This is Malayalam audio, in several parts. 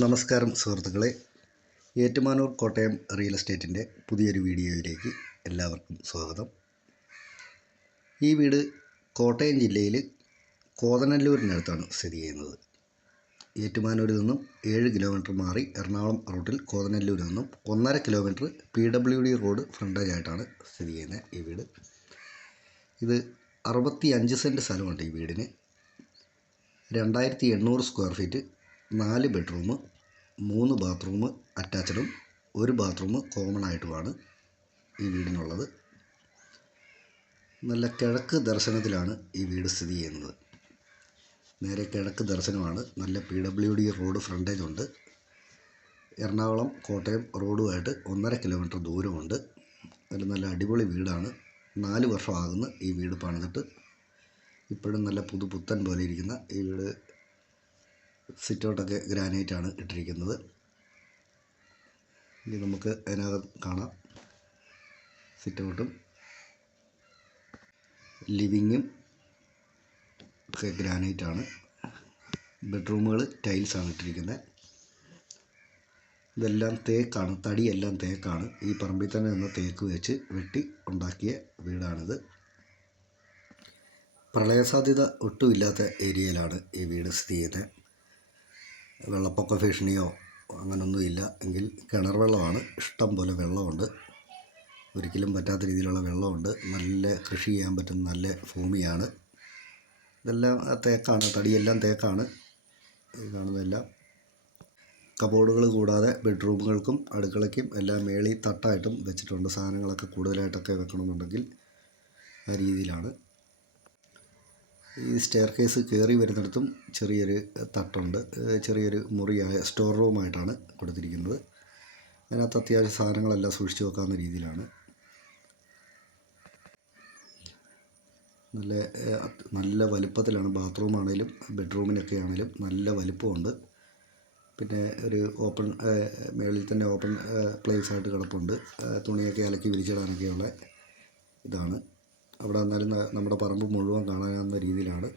നമസ്കാരം സുഹൃത്തുക്കളെ. ഏറ്റുമാനൂർ കോട്ടയം റിയൽ എസ്റ്റേറ്റിന്റെ പുതിയൊരു വീഡിയോയിലേക്ക് എല്ലാവർക്കും സ്വാഗതം. ഈ വീട് കോട്ടയം ജില്ലയിൽ കോതനല്ലൂരിനടുത്താണ് സ്ഥിതി ചെയ്യുന്നത്. ഏറ്റുമാനൂരിൽ നിന്നും ഏഴ് കിലോമീറ്റർ മാറി എറണാകുളം റൂട്ടിൽ കോതനല്ലൂരിൽ നിന്നും ഒന്നര kilometre P W D road ഫ്രണ്ടേജായിട്ടാണ് സ്ഥിതി ചെയ്യുന്നത് ഈ വീട്. ഇത് അറുപത്തി അഞ്ച് സെന്റ് സ്ഥലമുണ്ട് ഈ വീടിന്. രണ്ടായിരത്തി എണ്ണൂറ് സ്ക്വയർ ഫീറ്റ് നാല് ബെഡ്റൂം മൂന്ന് ബാത്റൂം അറ്റാച്ചഡും ഒരു ബാത്റൂം കോമൺ ആയിട്ടുമാണ് ഈ വീടിനുള്ളത്. നല്ല കിഴക്ക് ദർശനത്തിലാണ് ഈ വീട് സ്ഥിതി ചെയ്യുന്നത്. നേരെ കിഴക്ക് ദർശനമാണ്. നല്ല P W D road frontage ഉണ്ട്. എറണാകുളം കോട്ടയം റോഡുമായിട്ട് ഒന്നര കിലോമീറ്റർ ദൂരമുണ്ട്. നല്ല നല്ല അടിപൊളി വീടാണ്. നാല് വർഷമാകുന്നു ഈ വീട് പണിതിട്ട്. ഇപ്പോഴും നല്ല പുതുപുത്തൻ പോലെ ഇരിക്കുന്ന ഈ വീട് സിറ്റൗട്ടൊക്കെ ഗ്രാനൈറ്റാണ് ഇട്ടിരിക്കുന്നത്. ഇനി നമുക്ക് അതിനകം കാണാം. സിറ്റൗട്ടും ലിവിങ്ങും ഒക്കെ ഗ്രാനൈറ്റാണ്. ബെഡ്റൂമുകൾ ടൈൽസാണ് ഇട്ടിരിക്കുന്നത് ഇതെല്ലാം തേക്കാണ് തടിയെല്ലാം തേക്കാണ്. ഈ പറമ്പിൽ തന്നെ നിന്ന് തേക്ക് വെച്ച് വെട്ടി ഉണ്ടാക്കിയ വീടാണിത്. പ്രളയസാധ്യത ഒട്ടുമില്ലാത്ത ഏരിയയിലാണ് ഈ വീട് സ്ഥിതി ചെയ്യുന്നത് വെള്ളപ്പൊക്ക ഭീഷണിയോ അങ്ങനൊന്നുമില്ല. എങ്കിൽ കിണർ വെള്ളമാണ്. ഇഷ്ടം പോലെ വെള്ളമുണ്ട്. ഒരിക്കലും പറ്റാത്ത രീതിയിലുള്ള വെള്ളമുണ്ട്. നല്ല കൃഷി ചെയ്യാൻ പറ്റുന്ന നല്ല ഭൂമിയാണ്. ഇതെല്ലാം തേക്കാണ്. തടിയെല്ലാം തേക്കാണ്. ഈ കാണുന്നതെല്ലാം. കബോർഡുകൾ കൂടാതെ ബെഡ്റൂമുകൾക്കും അടുക്കളയ്ക്കും എല്ലാം മേളി തട്ടായിട്ടും വെച്ചിട്ടുണ്ട്. സാധനങ്ങളൊക്കെ കൂടുതലായിട്ടൊക്കെ വെക്കണമെന്നുണ്ടെങ്കിൽ ആ രീതിയിലാണ്. ഈ സ്റ്റെയർ കേസ് കയറി വരുന്നിടത്തും ചെറിയൊരു തട്ടുണ്ട്. ചെറിയൊരു മുറിയായ സ്റ്റോർ റൂമായിട്ടാണ് കൊടുത്തിരിക്കുന്നത്. അതിനകത്ത് അത്യാവശ്യം സാധനങ്ങളെല്ലാം സൂക്ഷിച്ചു വെക്കാവുന്ന രീതിയിലാണ്. നല്ല നല്ല വലുപ്പത്തിലാണ് ബാത്റൂം ആണെങ്കിലും ബെഡ്റൂമിനൊക്കെ ആണെങ്കിലും നല്ല വലുപ്പമുണ്ട്. പിന്നെ ഒരു ഓപ്പൺ മേളിൽ തന്നെ ഓപ്പൺ പ്ലേസ് ആയിട്ട് കിടപ്പുണ്ട്. തുണിയൊക്കെ അലക്കി വിരിച്ചിടാനൊക്കെയുള്ള ഇതാണ്. അവിടെ വന്നാലും നമ്മുടെ പറമ്പ് മുഴുവൻ കാണാനാവുന്ന രീതിയിലാണ്.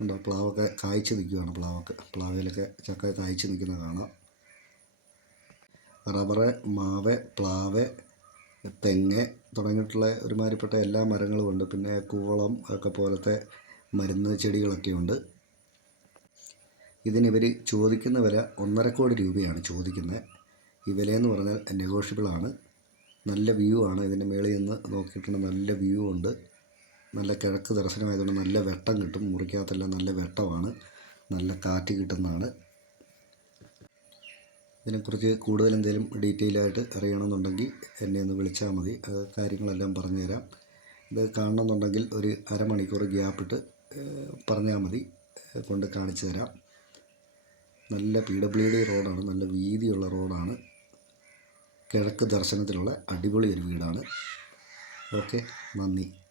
ഉണ്ടോ പ്ലാവൊക്കെ കായ്ച്ച് നിൽക്കുകയാണ് പ്ലാവൊക്കെ. പ്ലാവിലൊക്കെ ചക്ക കായ്ച്ച് നിൽക്കുന്ന കാണാം. റബ്ബറ് മാവ് പ്ലാവ് തെങ്ങ് തുടങ്ങിയിട്ടുള്ള ഒരുമാതിരിപ്പെട്ട എല്ലാ മരങ്ങളും ഉണ്ട്. പിന്നെ കൂവളം ഒക്കെ പോലത്തെ മരുന്ന് ചെടികളൊക്കെ ഉണ്ട്. ഇതിനിവർ ചോദിക്കുന്ന വില ഒന്നര കോടി രൂപയാണ് ചോദിക്കുന്നത്. ഈ വിലയെന്ന് പറഞ്ഞാൽ നെഗോഷ്യബിൾ ആണ്. നല്ല വ്യൂ ആണ് ഇതിന്റെ മേളിൽ നിന്ന് നോക്കിയിട്ടുണ്ടെങ്കിൽ നല്ല വ്യൂ ഉണ്ട്. നല്ല കിഴക്ക് ദർശനമായതുകൊണ്ട് നല്ല വെട്ടം കിട്ടും. മുറിക്കകത്തെല്ലാം നല്ല വെട്ടമാണ്. നല്ല കാറ്റ് കിട്ടുന്നതാണ്. ഇതിനെക്കുറിച്ച് കൂടുതൽ എന്തെങ്കിലും ഡീറ്റെയിൽ ആയിട്ട് അറിയണമെന്നുണ്ടെങ്കിൽ എന്നെ ഒന്ന് വിളിച്ചാൽ മതി. അത് കാര്യങ്ങളെല്ലാം പറഞ്ഞുതരാം. ഇത് കാണണമെന്നുണ്ടെങ്കിൽ ഒരു അരമണിക്കൂർ ഗ്യാപ്പിട്ട് പറഞ്ഞാൽ മതി. കൊണ്ട് കാണിച്ചു തരാം നല്ല പി ഡബ്ല്യു ഡി റോഡാണ് നല്ല വീതിയുള്ള റോഡാണ് കിഴക്ക് ദർശനത്തിനുള്ള അടിപൊളി ഒരു വീടാണ്. ഓക്കെ നന്ദി.